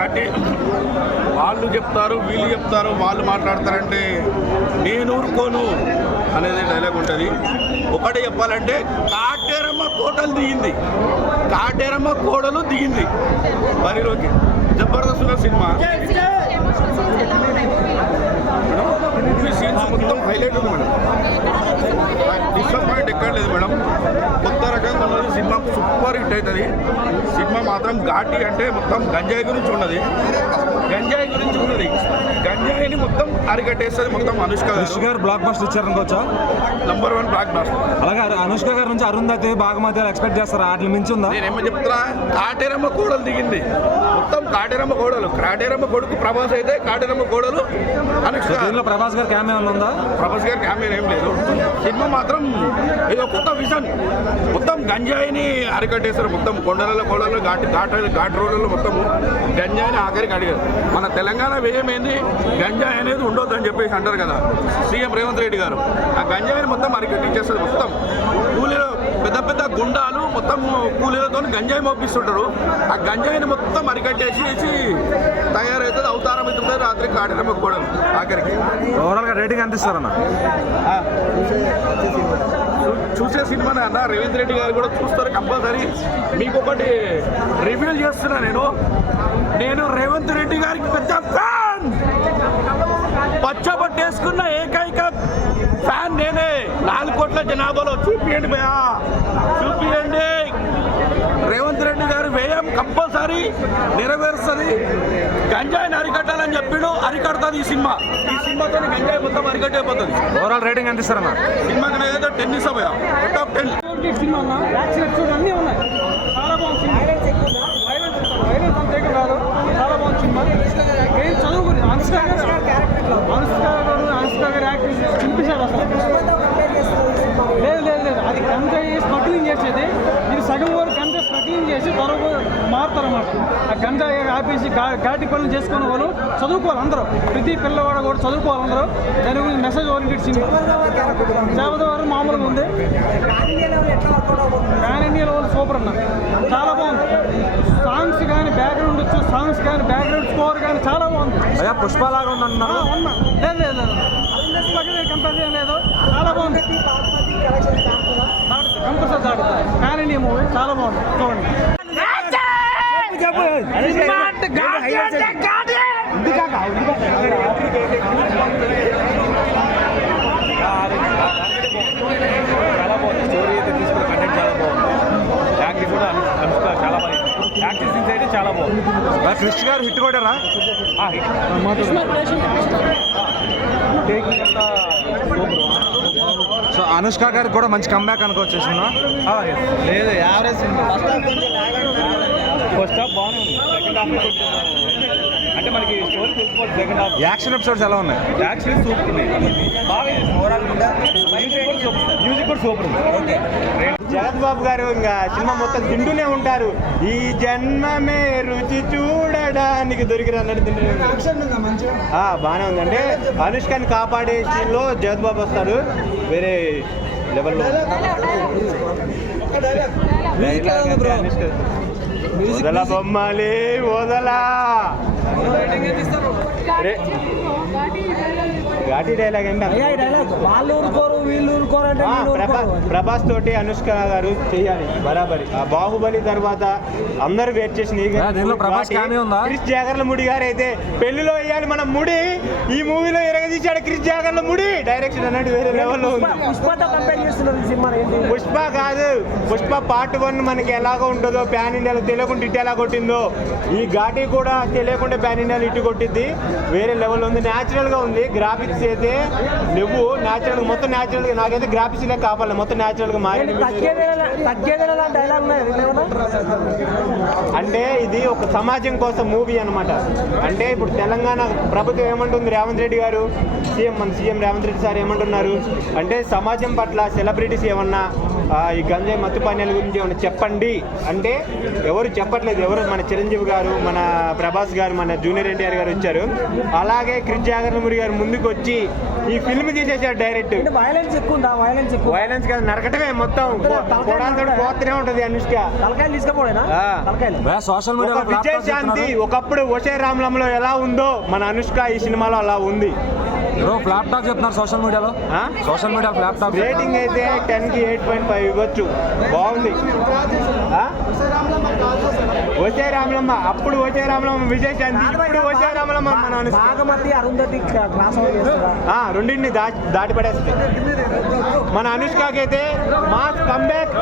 ఘాటి వాళ్ళు చెప్తారు, వీళ్ళు చెప్తారు, వాళ్ళు మాట్లాడతారంటే నేను ఊరుకోను అనేది డైలాగ్ ఉంటుంది. ఒకటి చెప్పాలంటే కాటేరమ్మ కోటలు దిగింది, కాటేరమ్మ కోడలు దిగింది బరిలోకి. జబర్దస్త్ సినిమా మూవీ సీన్స్ మొత్తం హైలైట్ ఉంది మేడం. డిసప్పాయింట్ ఎక్కడ లేదు మేడం. కొత్త రకంగా ఉన్నది సినిమా, సూపర్ హిట్ అవుతుంది సినిమా మాత్రం. ఘాటి అంటే మొత్తం గంజాయి గురించి ఉన్నది, గంజాయి గురించి ఉన్నది. గంజాయిని మొత్తం అరికట్టేస్తుంది మొత్తం. అనుష్క గారు బ్లాక్ బస్టర్ ఇచ్చారనుకోవచ్చా? Number 1 blockbuster. అలాగే అనుష్క గారి నుంచి అరుంధతి బాగమతి ఎక్స్పెక్ట్ చేస్తారా? వాటిని మించి ఉందా? నేనేమో చెప్తున్నా, కాటేరమ్మ కోడలు దిగింది మొత్తం. కాటేరమ్మ కోడలు, కాటేరమ్మ కొడుకు ప్రభాస్ అయితే కాటేరమ్మ కోడలు అనుష్క. దీనిలో ప్రభాస్ గారి క్యామియో ఉందా? ప్రభాస్ గారి క్యామియో ఏం లేదు. సినిమా మాత్రం ఏదో కొత్త విజన్. మొత్తం గంజాయిని అరికట్టేశారు మొత్తం. కొండలలో కోడలు ఘాట్ రోడ్లలో మొత్తం గంజాయిని ఆఖరికి అడిగారు. మన తెలంగాణ వ్యయమైంది గంజాయి అనేది ఉండొద్దు అని చెప్పేసి అంటారు కదా సీఎం రేవంత్ రెడ్డి గారు. ఆ గంజాయిని మొత్తం అరికట్టించేస్తారు మొత్తం. కూలీలు పెద్ద పెద్ద గుండాలు మొత్తం కూలీలతో గంజాయి మోపిస్తుంటారు. ఆ గంజాయిని మొత్తం అరికట్టేసి తయారవుతుంది. అవతారం అవుతుంది రాత్రి కాటేరమ్మ కోడలు ఆఖరికి. ఓవరాల్గా రేటింగ్ ఎంత ఇస్తారన్న? చూసే సినిమానే అన్న. రేవంత్ రెడ్డి గారు కూడా చూస్తారు కంపల్సరీ. మీకు ఒకటి రివ్యూ చేస్తున్నా, నేను రేవంత్ రెడ్డి గారికి పెద్ద ఫ్యాన్. పచ్చబట్టేసుకున్న ఏకైక ఫ్యాన్ నేనే. 4 కోట్ల జనాభాలో చూపియండి భయా, చూపియండి. రేవంత్ రెడ్డి గారు వ్యయం కంపల్సరీ నెరవేరుస్తుంది. గంజాయిని అరికట్టాలని చెప్పాడు, అరికడుతుంది ఈ సినిమా. ఈ సినిమాతో గంజాయి మొత్తం అరికట్టయిపోతుంది. ఓవరాల్ రేటింగ్ ఎంత ఇస్తారన్న? సినిమాకి ఏదో 10 ఇస్తా భయా, టాప్ 10. అన్నీ ఉన్నాయి. చాలా బాగుంది సినిమా. వైలెన్స్ అంతే కాదు, చాలా బాగుంది సినిమా. ఏం చదువుకుని అనుష్క గారు యాక్టింగ్ చూపించారు అసలు. లేదు అది గంజాయి స్మగ్లింగ్ చేసేది. ఇది సగం వరకు గంజాయి స్మగ్లింగ్ చేసి త్వరగా మారుతారన్నమాట. ఆ గంజాయి ఆపేసి ఘాటి పనులు చేసుకునే వాళ్ళు చదువుకోవాలి అందరూ. ప్రతి పిల్లవాడు కూడా చదువుకోవాలి అందరూ. దాని గురించి మెసేజ్ ఓరియంటెడ్ సినిమా. దేవదవారు మామూలుగా ఉంది. ప్యాన్ ఇండియా లెవెల్ సూపర్ అన్న, చాలా బాగుంది. సాంగ్స్ కానీ బ్యాక్గ్రౌండ్ వచ్చి సాంగ్స్ కానీ బ్యాక్గ్రౌండ్ స్కోర్ కానీ చాలా బాగుంది. అయ్యా పుష్పలాగా ఉందన్నారు. లేదు కంపేర్ చేయలేదు, చాలా బాగుంది. కంపల్సరీ దాడుతుంది. ప్యాన్ ఇండియా మూవీ చాలా బాగుంది, చూడండి. చాలా బాగుంది. స్టోరీ అయితే తీసుకున్న కంటెంట్ చాలా బాగుంది. యాక్టింగ్ కూడా అనుష్క చాలా బాగుంది. యాక్టింగ్ సీన్స్ అయితే చాలా బాగుంది. క్రిష్ గారు హిట్ కొట్టారా? సో అనుష్క గారికి కూడా మంచి కంబ్యాక్ అనుకోవచ్చేసిందా? లేదు, యావరేజ్ ఫస్ట్ హాఫ్ బాగానే ఉంది. సెకండ్ హాఫ్ అంటే మనకి స్టోరీ తెలిసిపోతుంది. సెకండ్ హాఫ్ యాక్షన్ ఎపిసోడ్స్ ఎలా ఉన్నాయి? యాక్షన్ సూపర్ ఉంది, బాగా ఓవరాల్ మ్యూజిక్ కూడా సూపర్ ఉంది. ఓకే, జగత్ బాబు గారు ఇంకా సినిమా మొత్తం తింటూనే ఉంటారు. ఈ జన్మమే రుచి చూడడానికి దొరికిరు అన్నట్టు తింటూనే బాగానే ఉంది. అంటే అనుష్కని కాపాడే సీన్లో జగత్ బాబు వస్తాడు వేరే లెవెల్లో. వదలా బొమ్మాలి వదలా. ఘాటి డైలాగ్ అంటే వాళ్ళు ఊరుకోరు వీళ్ళు ఊరుకోరు అంటే ప్రభాస్ తోటి అనుష్క గారు చేయాలి బరాబరి. ఆ బాహుబలి తర్వాత అందరూ వెయిట్ చేసిన క్రిష్ జాగర్లముడి గారు అయితే పెళ్లిలో వేయాలి మనం ముడి. ఈ మూవీలో ఎరగదీశాడు క్రిష్ జాగర్లముడి. డైరెక్షన్ అన్నట్టు వేరే లెవెల్లో ఉంది. పుష్ప కాదు, పుష్ప పార్ట్ 1 మనకి ఎలాగో ఉంటుందో ప్యాన్ ఇండియాలో తెలియకుండా ఇటు ఎలా కొట్టిందో ఈ ఘాటి కూడా తెలియకుండా ప్యాన్ ఇండియాలో ఇటు కొట్టింది. వేరే లెవెల్లో ఉంది, న్యాచురల్ గా ఉంది. గ్రాఫిక్స్ అయితే నువ్వు న్యాచురల్ మొత్తం న్యాచురల్ గా, నాకైతే గ్రాఫిక్స్ లే కావాలి మొత్తం న్యాచురల్ గా మారి. అంటే ఇది ఒక సమాజం కోసం మూవీ అనమాట. అంటే ఇప్పుడు తెలంగాణ ప్రభుత్వం ఏమంటుంది, రేవంత్ రెడ్డి గారు మన సీఎం రేవంత్ రెడ్డి సార్ ఏమంటున్నారు అంటే సమాజం పట్ల సెలబ్రిటీస్ ఏమన్నా ఈ గంజాయి మత్తు పానీయాల గురించి ఏమైనా చెప్పండి అంటే ఎవరు చెప్పట్లేదు. ఎవరు మన చిరంజీవి గారు, మన ప్రభాస్ గారు, మన జూనియర్ ఎన్టీఆర్ గారు వచ్చారు. అలాగే క్రిష్ జాగర్లమూరి గారు ముందుకు వచ్చి ఈ ఫిల్మ్ తీసేసారు డైరెక్ట్. వైలెన్స్ ఎక్కువ ఉందా? వైలెన్స్ కాదు, నరకటమే మొత్తం. కొడాలతో పోతూనే ఉంటది అనుష్క. తలకాయలు తీసుకుపోడేనా? తలకాయలు సోషల్ ఒక మీడియాలో విజయశాంతి ఒకప్పుడు ఒసే రామలంలో ఎలా ఉందో మన అనుష్క ఈ సినిమాలో అలా ఉంది. ఫ్లాప్ టాక్ చెప్తున్నారు సోషల్ మీడియాలో. Social media flop talk rating అయితే 10కి 8.5 ఇవ్వచ్చు. బాగుంది. వచ్చే రామలమ్మ, అప్పుడు వచ్చే రామలమ్మ విజయశాంతి, ఇప్పుడు వచ్చే రామలమ్మ మన అనుష్క. బాగమతి అరుంధతి క్రాస్ ఓవర్ చేస్తారా? రెండింటిని దాటి పడేస్తుంది. మన అనుష్కకి అయితే మాస్ కంబ్యాక్.